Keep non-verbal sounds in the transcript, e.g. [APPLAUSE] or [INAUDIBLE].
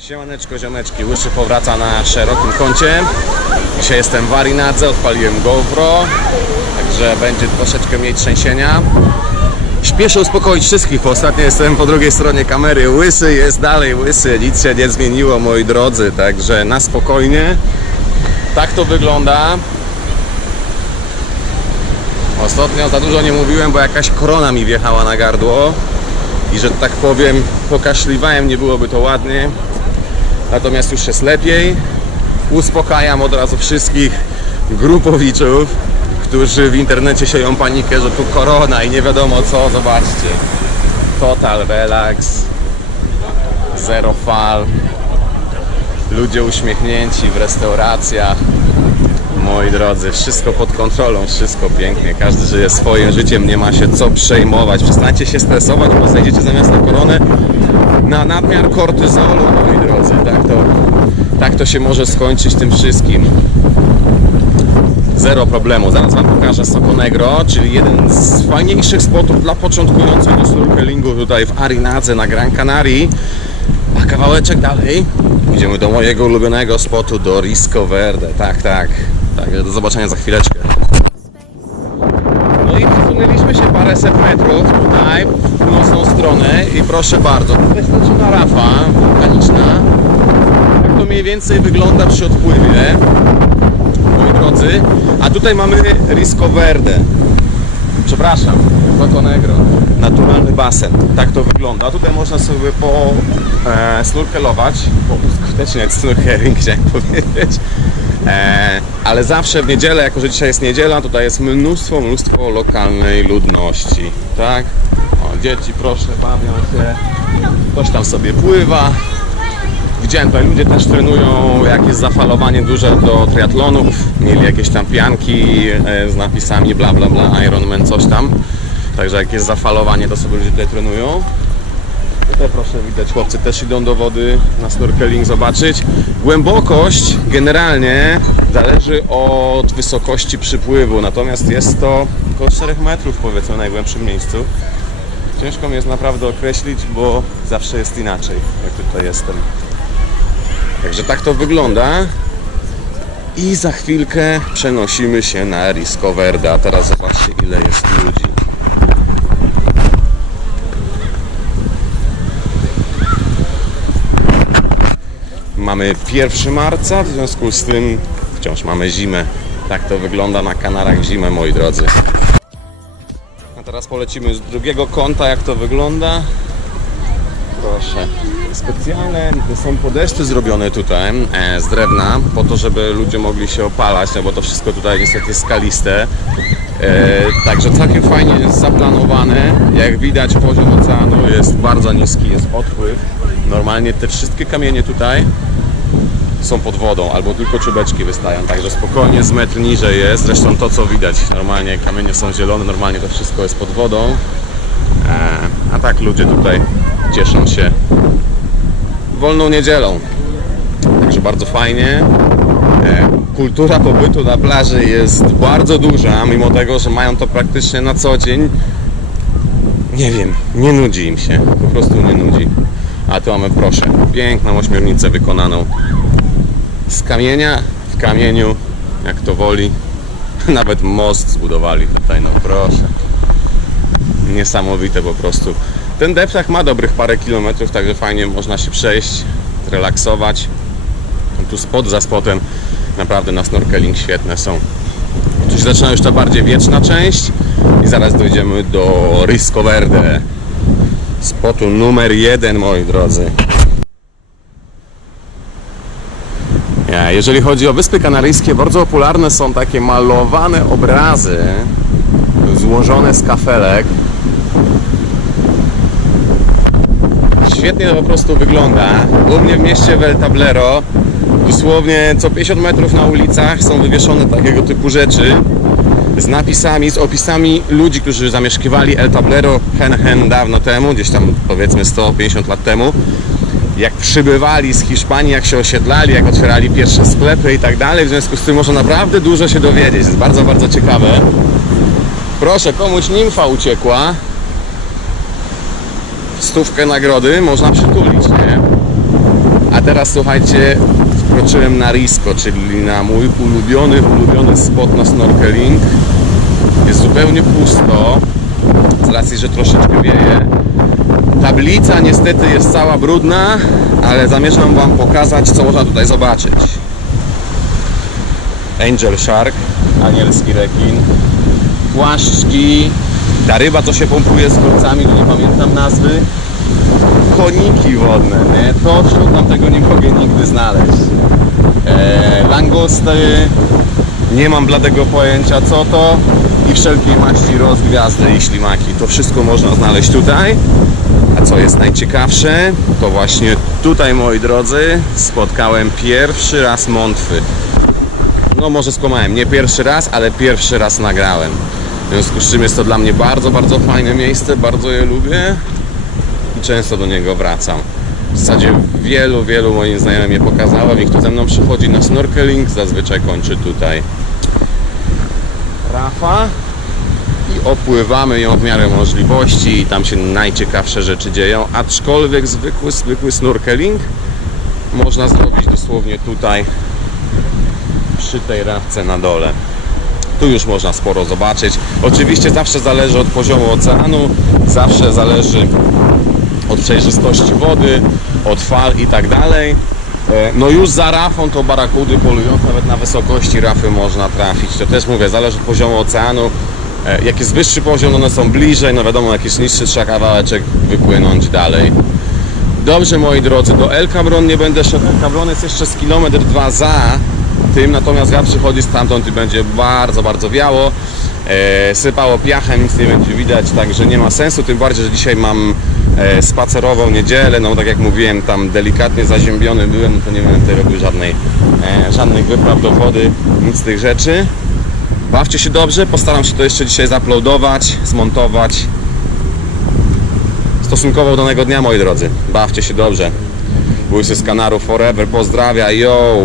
Siemaneczko, ziomeczki, Łyszy powraca na szerokim kącie. Dzisiaj jestem w Arinadze, odpaliłem GoPro, także będzie troszeczkę mniej trzęsienia. Śpieszę uspokoić wszystkich, bo ostatnio jestem po drugiej stronie kamery. Łysy jest dalej łysy, nic się nie zmieniło, moi drodzy, także na spokojnie. Tak to wygląda. Ostatnio za dużo nie mówiłem, bo jakaś korona mi wjechała na gardło i że tak powiem pokaszliwałem, nie byłoby to ładnie. Natomiast już jest lepiej. Uspokajam od razu wszystkich grupowiczów, którzy w internecie sieją panikę, że tu korona i nie wiadomo co. Zobaczcie. Total relax. Zero fal. Ludzie uśmiechnięci w restauracjach. Moi drodzy, wszystko pod kontrolą, wszystko pięknie. Każdy żyje swoim życiem, nie ma się co przejmować. Przestańcie się stresować, bo zejdziecie zamiast na koronę na nadmiar kortyzolu, moi drodzy. Tak to, tak to się może skończyć tym wszystkim. Zero problemu. Zaraz Wam pokażę Soko Negro, czyli jeden z fajniejszych spotów dla początkujących do snorkelingu tutaj w Arinadze na Gran Canaria. A kawałeczek dalej idziemy do mojego ulubionego spotu, do Risco Verde. Tak, tak. Także do zobaczenia za chwileczkę. 600 metrów tutaj w nocną stronę i proszę bardzo. To jest znaczy tarafa wulkaniczna. Tak to mniej więcej wygląda przy odpływie. Moi drodzy. A tutaj mamy Risco Verde. Przepraszam, Baco Negro. Naturalny basen. Tak to wygląda. Tutaj można sobie po e, snurkelować, po uskuteczniać snurkeling, [LAUGHS] jak powiedzieć. E, ale zawsze w niedzielę, jako że dzisiaj jest niedziela, tutaj jest mnóstwo, mnóstwo lokalnej ludności. Tak? O, dzieci proszę, bawią się. Ktoś tam sobie pływa. Widziałem tutaj ludzie też trenują, jak jest zafalowanie duże do triatlonów. Mieli jakieś tam pianki e, z napisami bla bla bla Ironman coś tam. Także jak jest zafalowanie, to sobie ludzie tutaj trenują. Proszę widać, chłopcy też idą do wody na snorkeling zobaczyć. Głębokość generalnie zależy od wysokości przypływu, natomiast jest to około 4 metrów powiedzmy w najgłębszym miejscu. Ciężko mi jest naprawdę określić, bo zawsze jest inaczej, jak tutaj jestem. Także tak to wygląda. I za chwilkę przenosimy się na Risco Verde. A teraz zobaczcie ile jest ludzi. Mamy 1 marca, w związku z tym wciąż mamy zimę. Tak to wygląda na Kanarach zimę, moi drodzy. A teraz polecimy z drugiego kąta, jak to wygląda. Proszę. Specjalne są podeszwy zrobione tutaj e, z drewna, po to, żeby ludzie mogli się opalać, no bo to wszystko tutaj niestety skaliste. E, także całkiem fajnie jest zaplanowane. Jak widać poziom oceanu jest bardzo niski, jest odpływ. Normalnie te wszystkie kamienie tutaj są pod wodą, albo tylko czubeczki wystają, także spokojnie z metr niżej jest. Zresztą to co widać, normalnie kamienie są zielone, normalnie to wszystko jest pod wodą. E, a tak ludzie tutaj cieszą się wolną niedzielą. Także bardzo fajnie. E, Kultura pobytu na plaży jest bardzo duża, mimo tego, że mają to praktycznie na co dzień. Nie wiem, nie nudzi im się, po prostu nie nudzi. A tu mamy, proszę, piękną ośmiornicę wykonaną z kamienia w kamieniu, jak to woli. [LAUGHS] Nawet most zbudowali tutaj, no proszę. Niesamowite po prostu. Ten deptak ma dobrych parę kilometrów, także fajnie można się przejść, relaksować. Tu spot za spotem naprawdę na snorkeling świetne są. Tu się zaczyna już ta bardziej wieczna część i zaraz dojdziemy do Risco Verde. Spotu numer jeden, moi drodzy. Jeżeli chodzi o Wyspy Kanaryjskie, bardzo popularne są takie malowane obrazy złożone z kafelek. Świetnie to po prostu wygląda. U mnie w mieście w El Tablero dosłownie co 50 metrów na ulicach są wywieszone takiego typu rzeczy z napisami, z opisami ludzi, którzy zamieszkiwali El Tablero hen hen dawno temu, gdzieś tam powiedzmy 150 lat temu jak przybywali z Hiszpanii, jak się osiedlali, jak otwierali pierwsze sklepy i tak dalej. W związku z tym można naprawdę dużo się dowiedzieć. Jest bardzo, bardzo ciekawe. Proszę, komuś nimfa uciekła. Stówkę nagrody można przytulić, nie? A teraz słuchajcie, wkroczyłem na Risco, czyli na mój ulubiony, ulubiony spot na snorkeling. Jest zupełnie pusto, z racji, że troszeczkę wieje. Tablica niestety jest cała brudna, ale zamierzam Wam pokazać, co można tutaj zobaczyć. Angel Shark, anielski rekin, płaszczki, ta ryba to się pompuje z kolcami, nie pamiętam nazwy, koniki wodne, nie? To wśród nam tego nie mogę nigdy znaleźć. E, langosty, nie mam bladego pojęcia co to i wszelkiej maści rozgwiazdy i ślimaki. To wszystko można znaleźć tutaj. A co jest najciekawsze, to właśnie tutaj, moi drodzy, spotkałem pierwszy raz mątwy. No może skłamałem, nie pierwszy raz, ale pierwszy raz nagrałem. W związku z czym jest to dla mnie bardzo, bardzo fajne miejsce, bardzo je lubię często do niego wracam. W zasadzie wielu, wielu moim znajomym je pokazałem i kto ze mną przychodzi na snorkeling, zazwyczaj kończy tutaj. Rafa i opływamy ją w miarę możliwości i tam się najciekawsze rzeczy dzieją, aczkolwiek zwykły, zwykły snorkeling można zrobić dosłownie tutaj przy tej rafce na dole. Tu już można sporo zobaczyć. Oczywiście zawsze zależy od poziomu oceanu, zawsze zależy od przejrzystości wody, od fal i tak dalej. E, No już za rafą to barakudy polując, nawet na wysokości rafy można trafić. To też mówię, zależy od poziomu oceanu. E, Jak jest wyższy poziom, one są bliżej, no wiadomo, jak jest niższy, trzeba kawałeczek wypłynąć dalej. Dobrze moi drodzy, do El Cabron nie będę szedł. El Cabron jest jeszcze z kilometr dwa za tym, natomiast wiatr przychodzi stamtąd i będzie bardzo, bardzo wiało. E, sypało piachem, nic nie będzie widać, także nie ma sensu. Tym bardziej, że dzisiaj mam e, spacerową niedzielę. No tak jak mówiłem, tam delikatnie zaziębiony byłem, no to nie będę tutaj robił żadnej, e, żadnych wypraw do wody, nic z tych rzeczy. Bawcie się dobrze, postaram się to jeszcze dzisiaj zaploadować, zmontować stosunkowo danego dnia, moi drodzy. Bawcie się dobrze. Łysy z Kanarów Forever, pozdrawia, yo!